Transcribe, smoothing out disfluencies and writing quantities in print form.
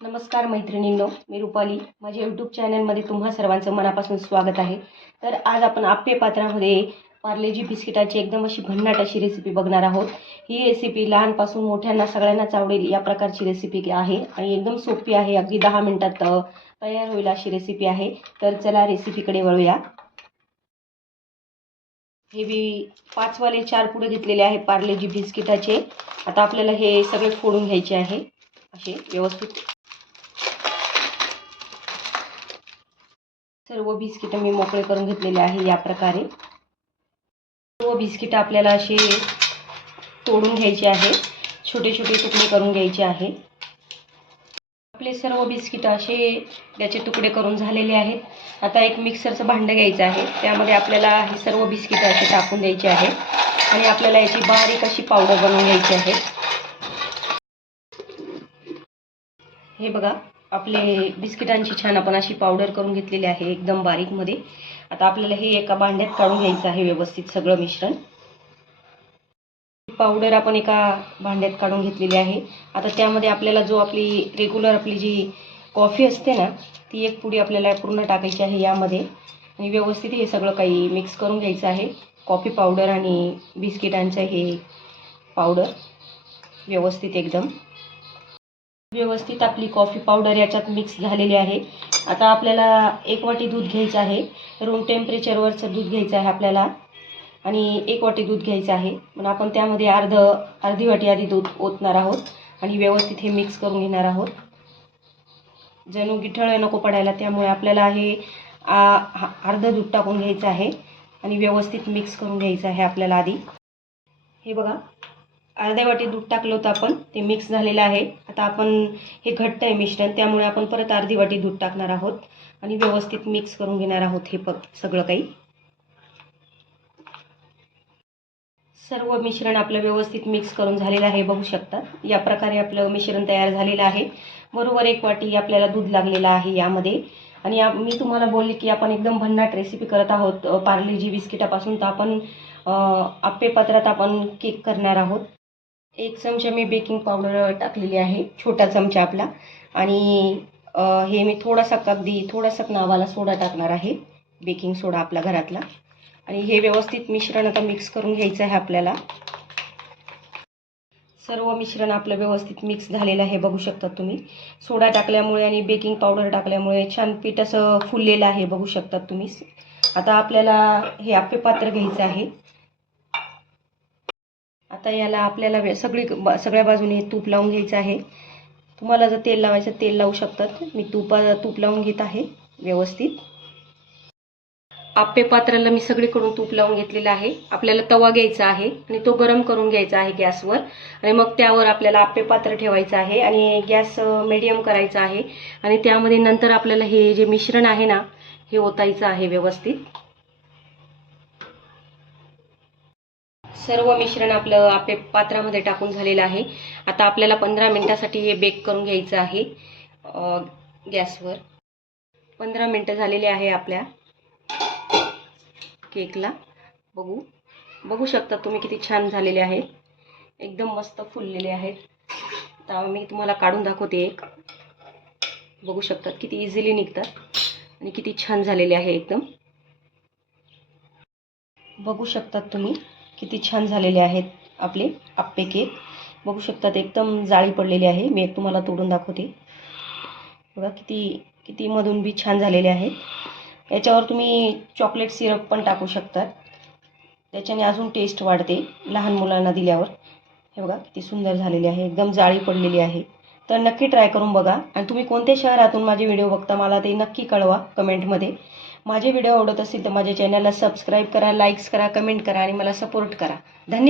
नमस्कार मैत्रिणींनो, मी रुपाली. माझ्या यूट्यूब चॅनलमध्ये तुम्हा सर्वांचं मनापासून स्वागत आहे. तर आज आपण आप्पे पात्रामध्ये पार्लेजी बिस्किटाची एकदम अशी भन्नाट अशी रेसिपी बघणार आहोत. ही रेसिपी लहानपासून मोठ्यांना सगळ्यांनाच आवडेल या प्रकारची रेसिपी आहे आणि एकदम सोपी आहे. अगदी 10 मिनिटात तयार होईल अशी रेसिपी आहे. तर चला रेसिपीकडे वळूया. हे मी 5 वाले 4 पुडे घेतलेले आहे पार्लेजी बिस्किटाचे. आता आपल्याला हे सगळे फोडून घ्यायचे आहे असे व्यवस्थित. सर्व बिस्किट मी मोकळे करून घेतलेले आहे या प्रकारे. सर्व बिस्किट आपल्याला असे तोडून घ्यायचे आहे, छोटे छोटे तुकडे करून घ्यायचे आहे. आपले सर्व बिस्किट असे त्याचे तुकडे करून झालेले आहेत. आता एक मिक्सरचं भांडं घ्यायचं आहे. त्यामध्ये आपल्याला हे सर्व बिस्किट असे टाकून द्यायचे आहे आणि आपल्याला याची बारीक अशी पावडर बनवून घ्यायची आहे. हे बघा, आपले बिस्किटांची छान आपण अशी पावडर करून घेतलेली आहे एकदम बारीकमध्ये. आता आपल्याला हे एका भांड्यात काढून घ्यायचं आहे व्यवस्थित सगळं मिश्रण. पावडर आपण एका भांड्यात काढून घेतलेली आहे. आता त्यामध्ये आपल्याला जो आपली रेग्युलर आपली जी कॉफी असते ना, ती एक पुडी आपल्याला पूर्ण टाकायची आहे यामध्ये आणि व्यवस्थित हे सगळं काही मिक्स करून घ्यायचं आहे. कॉफी पावडर आणि बिस्किटांचं हे पावडर व्यवस्थित एकदम व्यवस्थित आपली कॉफी पावडर याच्यात मिक्स झालेली आहे. आता आपल्याला 1 वाटी दूध घ्यायचं आहे. रूम टेम्परेचरवरचं दूध घ्यायचं आहे आपल्याला आणि 1 वाटी दूध घ्यायचं आहे. पण आपण त्यामध्ये अर्धी वाटी आधी दूध ओतणार आहोत आणि व्यवस्थित हे मिक्स करून घेणार आहोत. जणू गिठळ नको पडायला, त्यामुळे आपल्याला हे अर्धं दूध टाकून घ्यायचं आहे आणि व्यवस्थित मिक्स करून घ्यायचं आहे आपल्याला आधी. हे बघा, अर्ध्या वाटी दूध टाकलं होतं आपण, ते मिक्स झालेलं आहे. आता आपण हे घट्ट आहे मिश्रण, त्यामुळे आपण परत अर्धी वाटी दूध टाकणार आहोत आणि व्यवस्थित मिक्स करून घेणार आहोत हे सगळं काही. सर्व मिश्रण आपलं व्यवस्थित मिक्स करून झालेलं आहे, बघू शकता. या प्रकारे आपलं मिश्रण तयार झालेलं आहे. बरोबर 1 वाटी आपल्याला दूध लागलेलं आहे यामध्ये. आणि मी तुम्हाला बोलले की आपण एकदम भन्नाट रेसिपी करत आहोत पार्लेजी बिस्किटापासून. तर आपण आप्पे पात्रात आपण केक करणार आहोत. 1 चमचा मी बेकिंग पावडर टाकलेली आहे, छोटा चमचा आपला. आणि हे मी थोडासा नावाला सोडा टाकणार आहे, बेकिंग सोडा आपला घरातला. आणि हे व्यवस्थित मिश्रण आता मिक्स करून घ्यायचं आहे आपल्याला. सर्व मिश्रण आपलं व्यवस्थित मिक्स झालेलं आहे, बघू शकता तुम्ही. सोडा टाकल्यामुळे आणि बेकिंग पावडर टाकल्यामुळे छान पीठ असं फुललेलं आहे, बघू शकता तुम्ही. आता आपल्याला हे आप्पे पात्र घ्यायचं आहे. आता याला आपल्याला सगळ्या बाजूने तूप लावून घ्यायचं आहे. तुम्हाला जर तेल लावायचं तेल लावू शकतात. मी तूप लावून घेत आहे व्यवस्थित. आप्पे पात्राला मी सगळीकडून तूप लावून घेतलेलं आहे. आपल्याला तवा घ्यायचा आहे आणि तो गरम करून घ्यायचा आहे गॅसवर. आणि मग त्यावर आपल्याला आप्पे पात्र ठेवायचं आहे आणि गॅस मीडियम करायचा आहे. आणि त्यामध्ये नंतर आपल्याला हे जे मिश्रण आहे ना, हे ओतायचं आहे व्यवस्थित. सर्व मिश्रण आपलं आप्पे पात्रामध्ये टाकून झालेलं आहे. आता आपल्याला 15 मिनिटासाठी हे बेक करून घ्यायचं आहे गॅसवर. 15 मिनिटं झालेले आहे आपल्या केकला. बघू शकता तुम्ही किती छान झालेले आहेत, एकदम मस्त फुललेले आहेत. आता मी तुम्हाला काढून दाखवते एक. बघू शकतात किती इझिली निघतात आणि किती छान झालेले आहे एकदम. बघू शकतात तुम्ही किती छान झालेले आहेत आपले आप्पे केक. बघू शकतात एकदम जाळी पडलेली आहे. मी एक तुम्हाला तोडून दाखवते. बघा किती मधून बी छान झालेले आहेत. याच्यावर तुम्ही चॉकलेट सिरप पण टाकू शकतात, त्याच्याने अजून टेस्ट वाढते लहान मुलांना दिल्यावर. हे बघा किती सुंदर झालेले आहे, एकदम जाळी पडलेली आहे. तर नक्की ट्राय करून बघा. आणि तुम्ही कोणत्या शहरातून माझे व्हिडिओ बघता मला ते नक्की कळवा कमेंटमध्ये. माझे व्हिडिओ आवडत असतील तर माझ्या चॅनलला सबस्क्राईब करा, लाईक्स करा, कमेंट करा आणि मला सपोर्ट करा. धन्यवाद.